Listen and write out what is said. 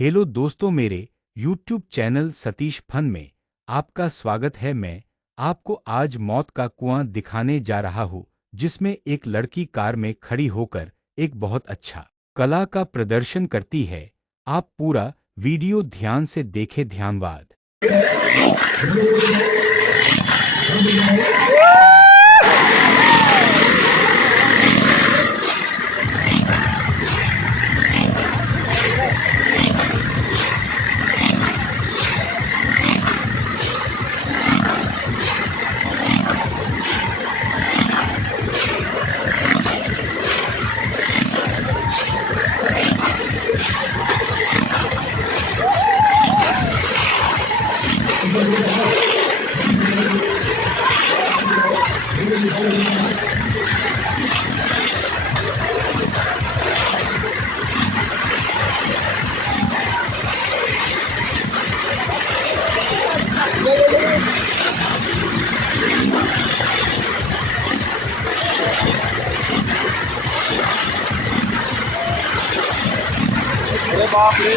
हेलो दोस्तों, मेरे YouTube channel Satish फन में आपका स्वागत है। मैं आपको आज मौत का कुआं दिखाने जा रहा हूँ, जिसमें एक लड़की कार में खड़ी होकर एक बहुत अच्छा कला का प्रदर्शन करती है। आप पूरा वीडियो ध्यान से देखें। ध्यानवाद। अरे बाप रे।